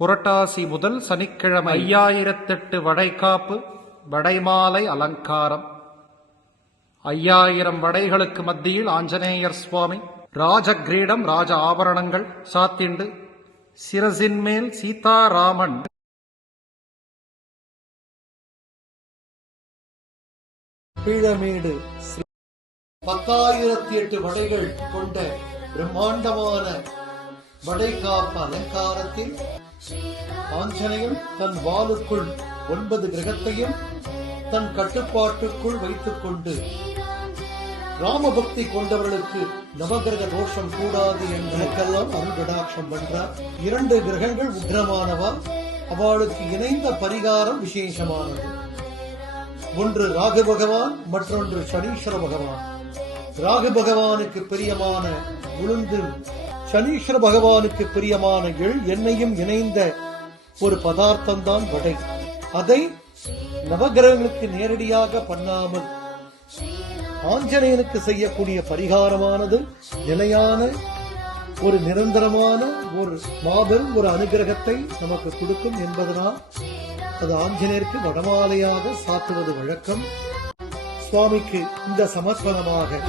புரட்டாசி முதல் சனிக்கிழமை 5008 வடைக்காப்பு வடைமாலை அலங்காரம். 5000 வடைகளுக்கு மத்தியில் ஆஞ்சநேயர் சுவாமி ராஜகிரீடம் ராஜ ஆபரணங்கள் சாத்திண்டு சிரசின் மேல் சீதாராமன் பீழமேடு 10,008 வடைகள் கொண்ட பிரம்மாண்டமான வடைக்காப்பு அலங்காரத்தில் ஆஞ்சநேயன் தன் வாளுக்குள் 9 கிரகத்தையும் தன் கட்டுப்பாட்டுக்குள் வைத்துக் கொண்டு ராமபக்தி கொண்டவர்களுக்கு நவகிரக தோஷம் கூடாது என்றெல்லாம் அருள் கடாட்சம் பண்றார். 2 கிரகங்கள் உக்ரமானவா, அவளுக்கு இணைந்த பரிகாரம் விசேஷமானது. ஒன்று ராகு பகவான், மற்றொன்று சனீஸ்வர பகவான். ராகு பகவானுக்கு பிரியமான உளுந்து, சனீஸ்வர பகவானுக்கு பிரியமான எண்ணெயும் இணைந்த ஒரு பதார்த்தம் தான் வடை. அதை நவகிரகங்களுக்கு நேரடியாக பண்ணாமல் ஆஞ்சநேயனுக்கு செய்யக்கூடிய பரிகாரமானது நிலையான ஒரு நிரந்தரமான ஒரு மாபெரும் ஒரு அனுகிரகத்தை நமக்கு கொடுக்கும் என்பதனால் அது ஆஞ்சநேயருக்கு வடமாலையாக சாத்துவது வழக்கம். சுவாமிக்கு இந்த சமர்ப்பணமாக